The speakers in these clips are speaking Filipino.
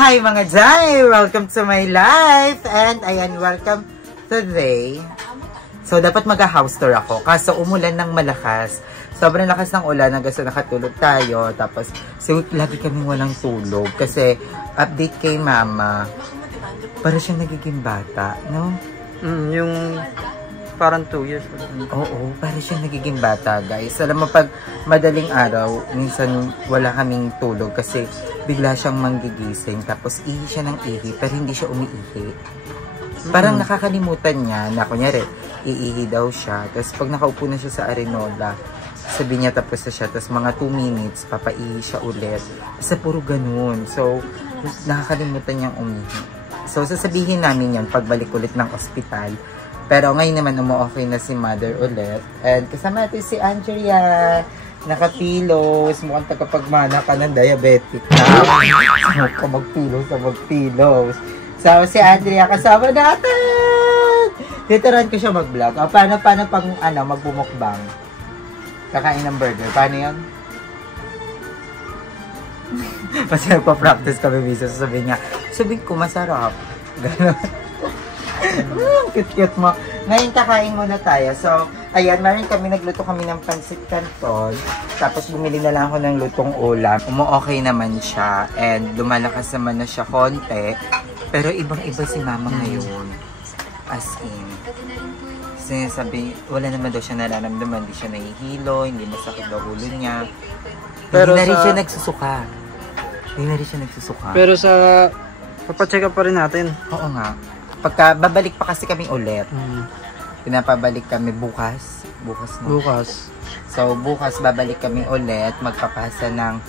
Hi mga Jai! Welcome to my life! And ayan, welcome today. So, dapat mag-house tour ako. Kaso umulan ng malakas. Sobrang lakas ng ulan hanggang sa nakatulog tayo. Tapos, so, lagi kaming walang tulog. Kasi, update kay mama. Para siyang nagiging bata, no? Yung parang 2 years old. Oo, para siyang nagiging bata, guys. Alam mo, pag madaling araw, minsan wala kaming tulog kasi bigla siyang manggigising. Tapos, ihi siya ng ihi, pero hindi siya umiihi. Parang nakakalimutan niya na, kunyari, iihi daw siya. Tapos, pag nakaupo na siya sa arenola, sabi niya tapos na siya. Tapos, mga 2 minutes, papaihi siya ulit. Basta puro ganun. So, nakakalimutan niyang umihi. So, sasabihin namin yan pagbalik ulit ng ospital. Pero ngayon naman, umu-okay na si mother ulit. And kasama natin si Andrea. Naka-pillows. Mukhang tagapagmana ka ng diabetic na. So, mag-pillows. So, si Andrea kasama natin! Tituran ko siya mag-vlog. O, paano pang magbumukbang? Kakain ng burger. Paano yan? Kasi nagpa-practice kami minsan. Sabihin ko, masarap. Gano'n. Cute mo. Ngayon kakain muna tayo. So, ayan, nagluto kami ng pansit canton. Tapos bumili na lang ako ng lutong ulam. Umu-okay naman siya. And lumalakas naman na siya konti. Pero ibang-iba si mama ngayon. As in. Sinasabi, wala naman daw siya nararamdaman. Hindi siya nahihilo, hindi masakit daw ulo niya. Pero hindi na rin siya nagsusuka. Pero sa papacheck up pa rin natin. Oo nga. Pagka babalik pa kasi kami ulit. Pinapabalik kami bukas. Bukas. So bukas babalik kami ulit, magpapasa ng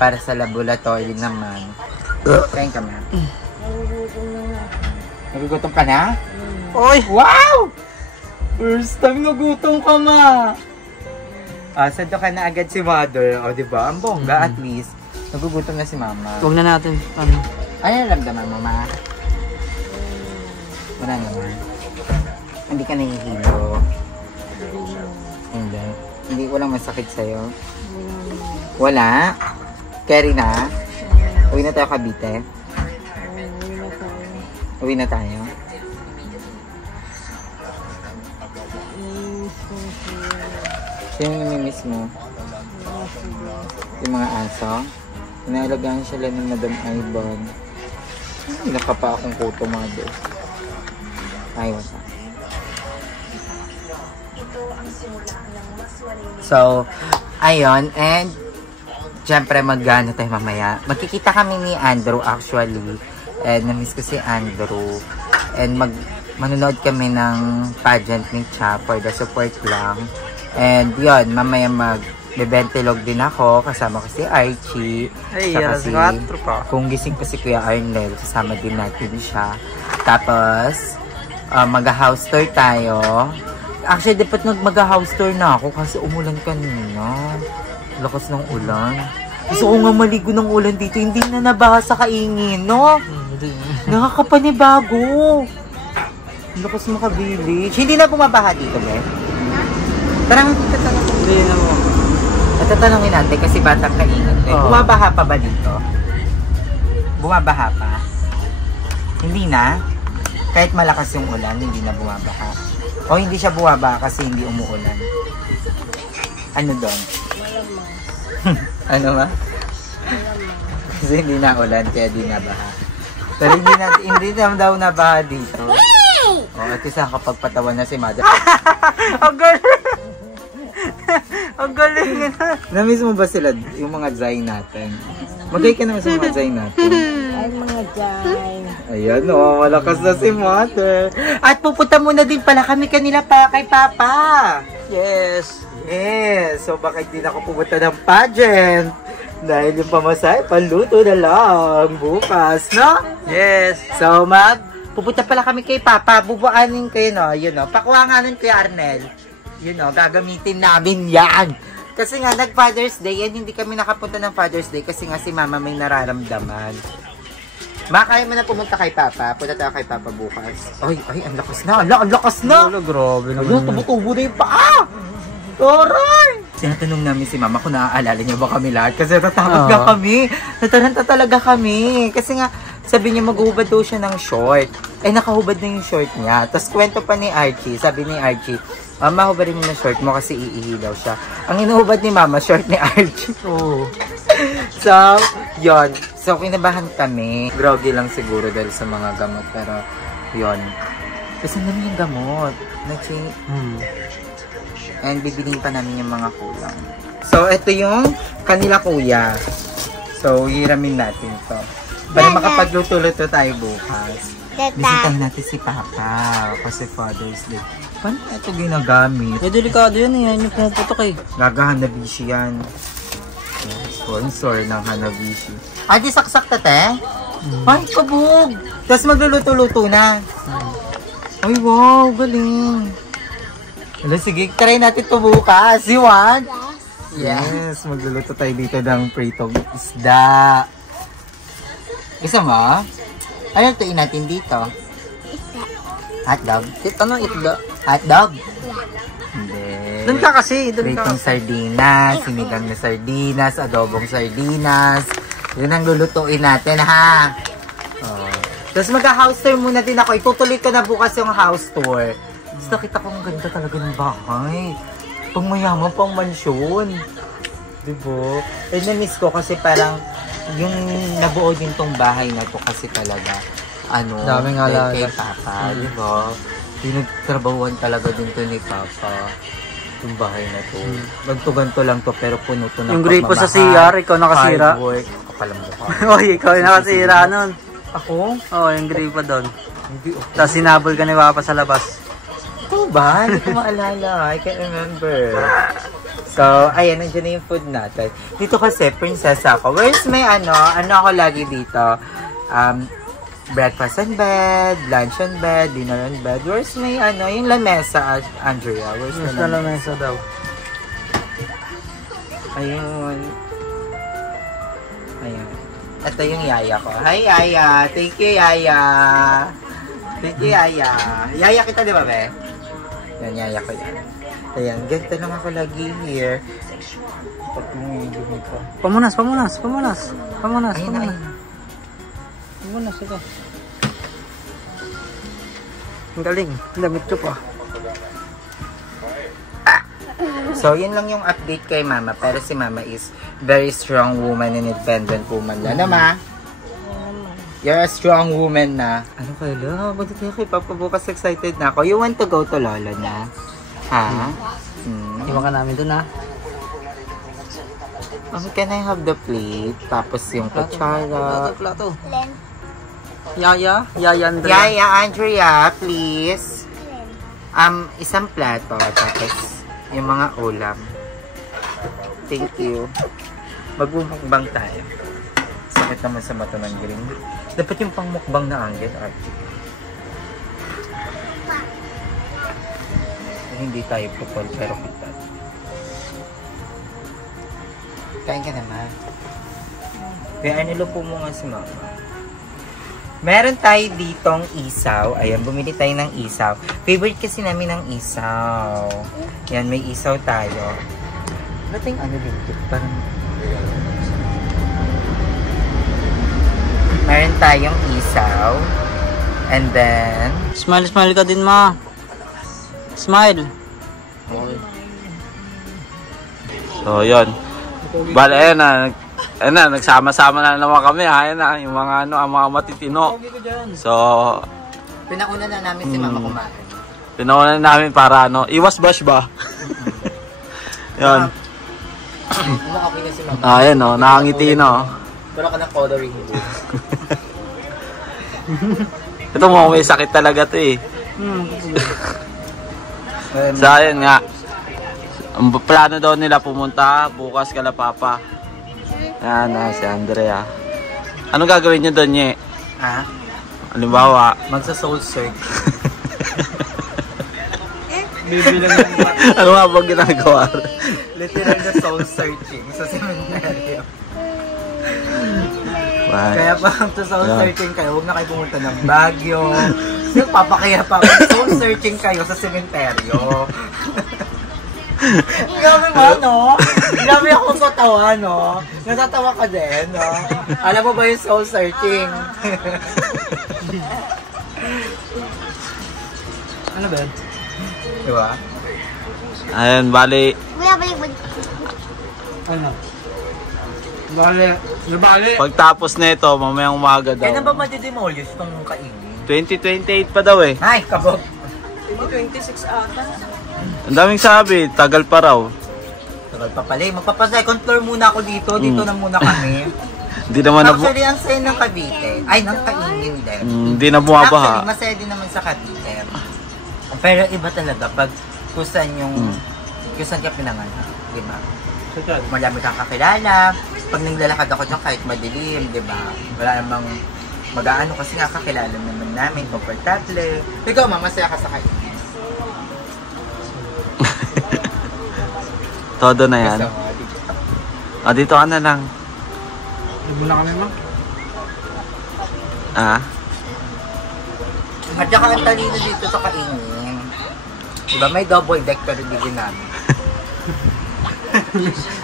para sa laboratory naman. Kain ka na. Nagugutom ka na? Oy! Wow! First time nagutom ka na. Sado ka na agad si mother. O diba? Ang bongga at least. Nagugutom na si mama. Huwag na natin. Ano naramdaman mo, ma? Wala naman. Hindi ka nahihilo. Hindi. Walang masakit sa'yo. Wala? Carry na? Uwi na tayo Cavite? Uwi na tayo? Sino yung namimiss mo? Yung mga aso? Inaalagaan sila ng Madam Ivan. Nakapa akong kuto mga doon. Ayaw sa. So, ayun. And, syempre mag-ano tayo mamaya. Magkikita kami ni Andrew actually. And, namiss ko si Andrew. And, manonood kami ng pageant ni Cha for the support lang. And, yun. Mamaya bebentilog din ako. Kasama ko si Archie. Ay, kung gising ko si Kuya Arnel, kasama din natin siya. Tapos, mag-house tour tayo. Actually, dapat mag-house tour na ako kasi umulan kanina. Lakas ng ulan. Gusto ko nga maligo ng ulan dito. Hindi na nabaha sa kaingin, no? Nakakapanibago. Lakas maka-village. Hindi na bumabaha dito, be? Parang hindi na mo. Tatanungin natin kasi batang kaingin. Bumabaha pa ba dito? Bumabaha pa? Hindi na? Kahit malakas yung ulan, hindi na bumabaha. O hindi siya bumabaha kasi hindi umuulan. Ano doon? Ano ba? Kasi hindi na ulan, kaya di nabaha. Pero hindi na daw nabaha dito. O, at isa kapag patawan na si Mother. Ang galing! Ang galing! Namiss mo ba sila, yung mga Zay natin? Magay ka naman sa mga Zay natin. Ay, mga Jai. Ayan o, malakas na si Mother. At pupunta muna din pala kami kanila pa kay Papa. Yes. So baka hindi na ako pumunta ng pageant. Dahil yung pamasahe, panluto na lang bukas, no? Yes. So pupunta pala kami kay Papa. Bubuanin kayo, no? Yun o, pakuwanganin kay Arnel. Yun o, gagamitin namin yan. Kasi nga, nag-Father's Day, yan hindi kami nakapunta ng Father's Day kasi nga si Mama may nararamdaman. Kaya mo na pumunta kay Papa. Punta tayo kay Papa bukas. Ay, ang lakas na. Ang lakas na. Wala, grabe naman. Ayun, tubo-tubo na yung paa. Aray! Tinatanong namin si Mama kung naaalala niya ba kami lahat. Kasi natatakot ka kami. Nataranta talaga kami. Kasi nga, Sabi niya maghuhubad daw siya ng short. Eh nakahubad na yung short niya. Tapos kwento pa ni Archie, sabi ni Archie, Mama, hubarin mo na short mo kasi iihi daw siya. Ang inuhubad ni Mama, short ni Archie. Oo. So, yon. So, kinabahan kami. Groggy lang siguro dahil sa mga gamot. Pero, yon. Kasi naman yung gamot. And bibiliin pa namin yung mga kulang. So, ito yung kanila kuya. So, hiramin natin to. Para makapagluto-luto tayo bukas. Bisitahin natin si Papa. Kasi Father's Day. Paano ito ginagamit? Eh, delikado yun eh. Yan yung pumuputok eh. Gagahanabishi yan. Sponsor ng Hanabishi. Ay, di saksak tate? Ay, kabog! Tapos magluluto-luto na. Ay, wow! Galing! Wala, sige, try natin ito bukas. You want? Yes! Magluluto tayo dito ng pritong isda. Isa mo? Ano tuin natin dito? Hotdog? Anong itda? Hotdog? Hindi. Doon ka kasi. Pritong sardinas, sinigang na sardinas, adobong sardinas. Yun ang lulutuin natin, ha? Oh. Tapos mag-house tour muna din ako. Itutuloy ko na bukas yung house tour. Tapos nakita ko ang ganda talaga ng bahay. Pang mayaman, pang mansyon. Diba? Eh, na-miss ko kasi parang yung nabuo din tong bahay na to kasi talaga. Ano? Daming alaga. Kay Papa, diba? Pinagtrabahuan talaga din to ni Papa. Yung bahay na to. Nagtuganto lang to pero puno to ng yung gripo sa CR, ikaw nakasira. hard work. Kapalang mukha. Oy, ikaw yung nakasira nun. Ako? Oo, yung gripo doon. Hindi ako. Tapos sinabol ka ni Papa sa labas. Ito ba? Hindi ko maalala. I can't remember. So, ayan, nandiyan na yung food natin. Dito kasi, prinsesa ako. Where's my ano ako lagi dito? Breakfast and bed, lunch and bed, dinner and bed. Where's my yung lamesa, Andrea? Where's the lamesa daw? Ayun. Ayun. Ito yung yaya ko. Hi, yaya. Thank you, yaya. Thank you, yaya. Yaya kita, di ba, be? Yan, yaya ko yan. Ayan, ganito lang ako lagi here. Pamunas. Ayun, ayun. Pamunas ito. Ang galing. Damit ko pa. So, yun lang yung update kay Mama. Pero si Mama is very strong woman and independent woman. Ano, Ma? You're a strong woman na. Ano kayo, lo? Bakit kayo kay Papa bukas excited na ako? You want to go to Lolo na? Ha? Iwan ka namin dun, ha? Okay, can I have the plate? Tapos yung kutsara. Plato. Yaya Andrea. Yaya Andrea, please. Isang plato. Tapos yung mga ulam. Thank you. Magbumukbang tayo. Sakit naman sa mata ng green. Dapat yung pangmukbang na anggit, Archie. Hindi tayo pupol, pero kita. Kain ka naman. Kaya nilupo mo nga si Mama. Meron tayo ditong isaw. Ayan, bumili tayo ng isaw. Favorite kasi namin ng isaw. Yan, may isaw tayo. Ba't yung ano dito? Parang... Meron tayong isaw. And then... Smile ka din, Ma. Smile. So, yun. Bale, ayan na, nagsama-sama na naman kami. Ayan na, yung mga ang mga matitino. So, Pinauna na namin si Mama kumain. pinauna namin para iwas bash ba? Yun. Okay na si Mama. Ayan nakangiti na. Pero ka na coloring book. Ito mo, may sakit talaga to eh. So, ayun nga. Ang plano daw nila pumunta bukas kala Papa. Yan si Andrea. Anong gagawin nyo doon, Nye? Ha? Halimbawa, Magsa-soul search. ano nga bang ginagawa? Literal na soul searching sa sementeryo. Kaya pang to soul searching kayo, huwag na kayo pumunta ng Baguio. Papakaya pa soul searching kayo sa sementeryo. Grabe mo, no? Grabe ako katawa, no? Natatawa ka din, no? Alam mo ba yung soul searching? Ano ba? Diba? Ayun, bali. Balik. Ano? Bale. Pagtapos na ito, mamayang umaga daw. Kailan ba madidemolish itong kainin? 2028 pa daw eh. Ay, kabog. 26 ata. Ang daming sabi, tagal pa raw. Tagal pa pala eh. Magpapa-second floor muna ako dito. Dito na muna kami. Hindi naman Actually, ang saya ng Cavite. Ay, ng kainin din. hindi na bumabaha. Actually, masaya din naman sa Cavite. Pero iba talaga pag kusan yung kusan ka pinanganak. Diba? Marami kang kakilala. Pag naglalakad ako dyan kahit madilim, diba? Wala namang mag-aano kasi nga kakilala naman namin, komportable. Ikaw, masaya ka sa kainin. Todo na yan. Dito ka na lang. Ibo na kami, ma. At saka ang talino dito sa kainin. Diba? May double deck pero di din namin.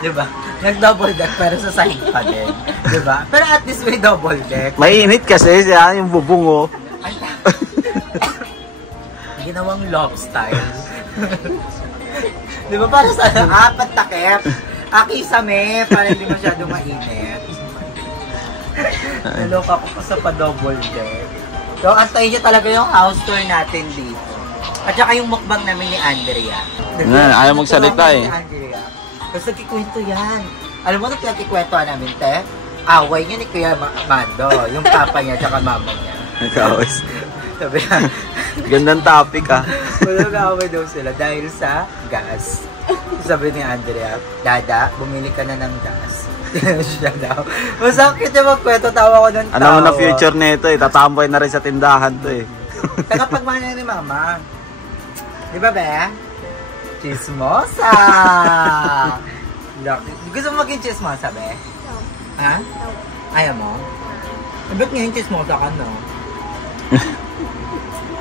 Diba? Nag-double deck pero sa sahig pa din. Diba? Pero at least may double deck. Mainit kasi siya, yung bubong oh. Ginawang love style. Diba? Para sa apat takip. Akisame para hindi masyado mainit. Naloka ko pa sa pa-double deck. So, antayin niyo talaga yung house tour natin dito. At saka yung mukbang namin ni Andrea. Ayaw magsalita eh. Kasi nagkikwento yan. Alam mo, nagkikwentuhan namin, te? Away niya ni Kuya Mando. Yung papa niya, tsaka mama niya. Nagkawis. Sabi niya, Gandang topic nag-away daw sila dahil sa gas. Sabi ni Andrea, Dada, bumili ka na ng gas. Siya daw. Masakit yung magkwento, tawa ko ng tawa. Alam mo na future nito eh. Tatambay na rin sa tindahan to eh. Tagapagmana ni Mama. Di ba, be? Chismosa! Gusto mo maging chismosa, be? Ha? Ayaw mo? Ba't ngayon chismosa ka, no?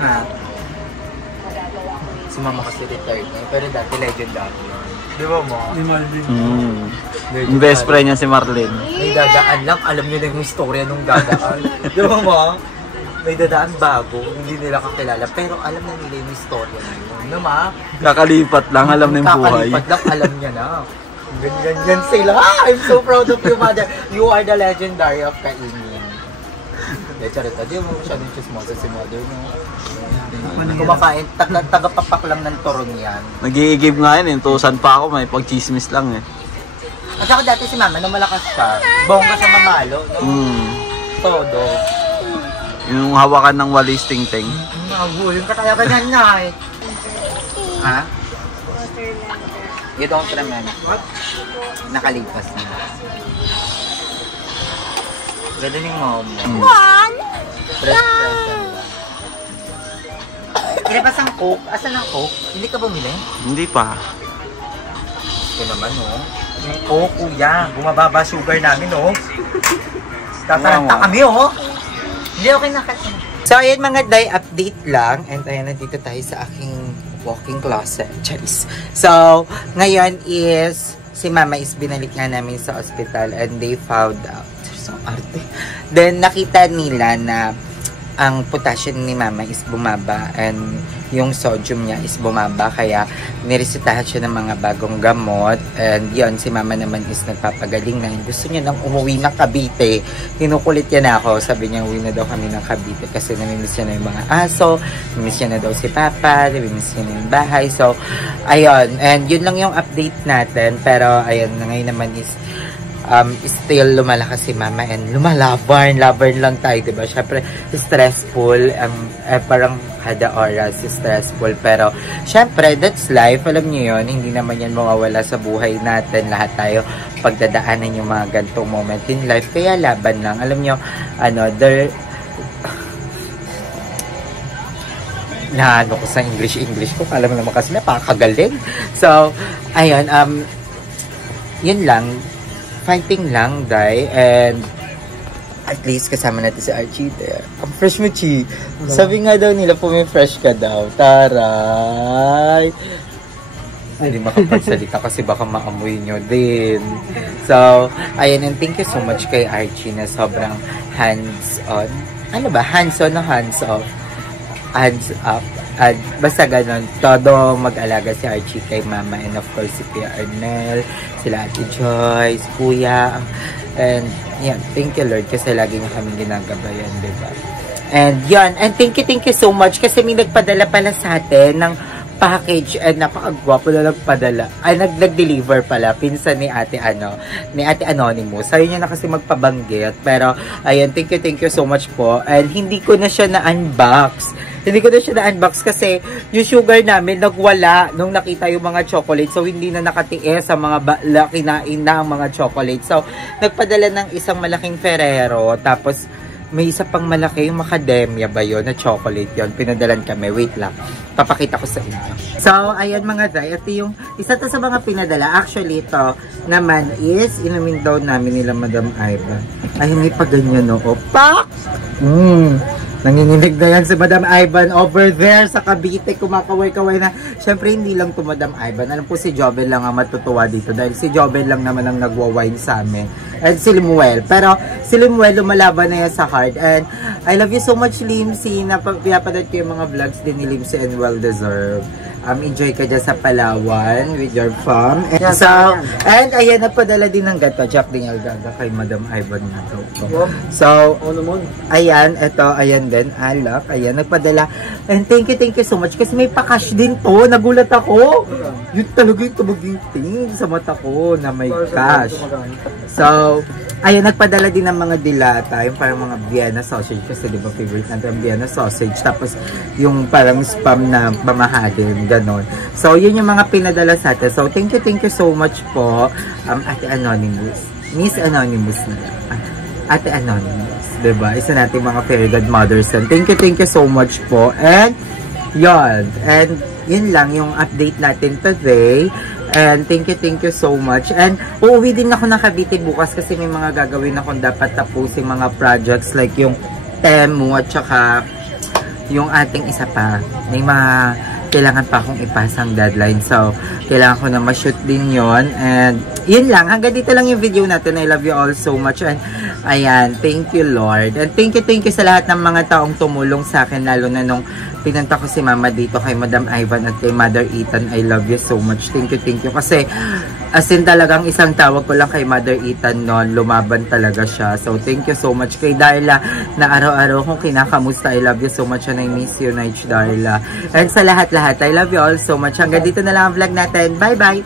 Ha? Si Mama kasi retired na. Pero dati legendary. Di ba mo? Yung best friend niya si Marlene. May dadaan lang. Alam niyo na yung istorya nung dadaan. Di ba mo? May dadaan bago. Hindi nila kakilala. Pero alam na nila yung istorya na yun. No, ma? Kakalipat lang, alam na yung buhay. Kakalipat lang, alam niya na. Ganyan sila. I'm so proud of you, mother. You are the legendary of kainin. Charita, di mo masyadong chismosa si mother, no? Kumakain, tagapapak lang ng turon yan. Nag-i-give nga yun, tusan pa ako, may pag-chismis lang eh. At saka dati si Mama, nung malakas siya, bongga siya mamalo, no? Todo. Yung hawakan ng walis ting-ting. Yung katayakan niya na eh. Ha? You don't remember? What? Nakalipas na. Ganda yung mo. Kinapas ang Coke? Asan ang Coke? Hindi ka bumili? Hindi pa. Ito naman, oh. Yung Coke, kuya. Bumababa sugar namin, oh. Tataranta kami, oh. Hindi, okay na. So, ayan mga day, update lang. And ayan, nandito tayo sa aking walk-in closet. Charis. So, ngayon is, si Mama is binalik nga namin sa hospital and they found out. So, arte. Then, nakita nila na ang potassium ni Mama is bumaba and yung sodium niya is bumaba, kaya niresetahan siya ng mga bagong gamot. And yun, si Mama naman is nagpapagaling na. Gusto niya nang umuwi ng Cavite. Kinukulit niya na ako. Sabi niya, uwi na daw kami ng Cavite kasi namimiss niya na yung mga aso, namimiss niya na daw si Papa, namimiss niya na yung bahay. So, ayun. And yun lang yung update natin. Pero, ayun, ngayon naman is still lumalakas si Mama and lumalaban lang tayo, diba? Syempre, stressful, parang kada oras stressful, pero syempre, that's life, alam niyo yun, hindi naman yan mawawala sa buhay natin, lahat tayo pagdadaanan yung mga gantong moment in life, kaya laban lang, alam niyo, ano ko sa English ko, alam mo naman kasi napakagaling. So, ayun, yun lang, fighting lang, Day, and at least kasama natin si Archie there. Ang fresh mo, Chi. Sabi nga daw nila, pumi-fresh ka daw. Taray! hindi makapagsalita kasi baka maamoy nyo din. So, ayan, and thank you so much kay Archie na sobrang hands-on. Ano ba? Hands-on o hands-off? Hands-up. At basta ganun, todo mag-alaga si Archie kay Mama, and of course si Kuya Arnel, sila Ate Joyce, Kuya, and yan, thank you Lord kasi lagi na kami ginagabayan, diba? And yan, and thank you so much kasi may nagpadala pala sa atin ng package, and napakagwapo na nagpadala. Ay, nag-deliver pala, pinsan ni Ate ni Ate Anonymous. Ayaw niya na kasi magpabanggit, pero ayun, thank you so much po. And hindi ko na siya na-unbox. Hindi ko na siya na-unbox kasi yung sugar namin nagwala nung nakita yung mga chocolate. So, hindi na nakatiis sa mga kinain na ang mga chocolate. So, nagpadala ng isang malaking Ferrero. Tapos, may isa pang malaki, yung macadamia ba yun, na chocolate yun. Pinadalan kami. Wait lang. Papakita ko sa inyo. So, ayan mga day. Ito yung isa to sa mga pinadala. Actually, ito naman is inumin daw namin nila Madam Iva. Ay, may pa ganyan, no? Pak! Nanginginig na yan si Madam Ivan over there sa Cavite, kumakaway-kaway na. Siyempre, hindi lang to Madam Ivan. Alam po si Jovel lang ang matutuwa dito dahil si Jovel lang naman ang nagwa-wine sa amin. And si Limuel. Pero si Limuel lumalaban na yan sa heart. And I love you so much, Limsy. Napapanood ko yung mga vlogs din ni Limsy and well deserved. Enjoy ka dyan sa Palawan with your fam. And so, and ayan, nagpadala din ng gato. Jack din yung gaga kay Madam Ivan na to. So, ayan, ito, ayan din, alak, ayan, nagpadala. And thank you so much kasi may pa-cash din to. Nagulat ako. Yun talaga yung tumaginting sa mata ko na may cash. So, ayun, nagpadala din ng mga dilata, yung parang mga Vienna sausage kasi di ba favorite natin ang Vienna sausage, tapos yung parang spam na pamahadin, ganon. So, yun yung mga pinadala sa atin. So, thank you so much po, Ate Anonymous. Miss Anonymous na. Ate Anonymous, diba? Isa natin mga fairy godmothers. Thank you so much po. And, yun. And, yun lang yung update natin today. And thank you so much. And uuwi din ako ng Cavite bukas kasi may mga gagawin akong dapat tapusin mga projects like yung Temu at saka yung ating isa pa. May mga kailangan pa akong ipasang deadline. So, kailangan ko na ma-shoot din yon. And yun lang. Hanggang dito lang yung video natin. I love you all so much. And ayan, thank you Lord. And thank you sa lahat ng mga taong tumulong sa akin. Lalo na nung pinunta ko si Mama dito kay Madam Ivan at kay Mother Ethan. I love you so much. Thank you. Kasi as in talagang isang tawag ko lang kay Mother Ethan noon. Lumaban talaga siya. So, thank you so much kay Darla na araw-araw kong kinakamusta. I love you so much and I miss you, Night Darla. And sa lahat, I love you all so much. Hanggang dito na lang ang vlog natin. Bye-bye!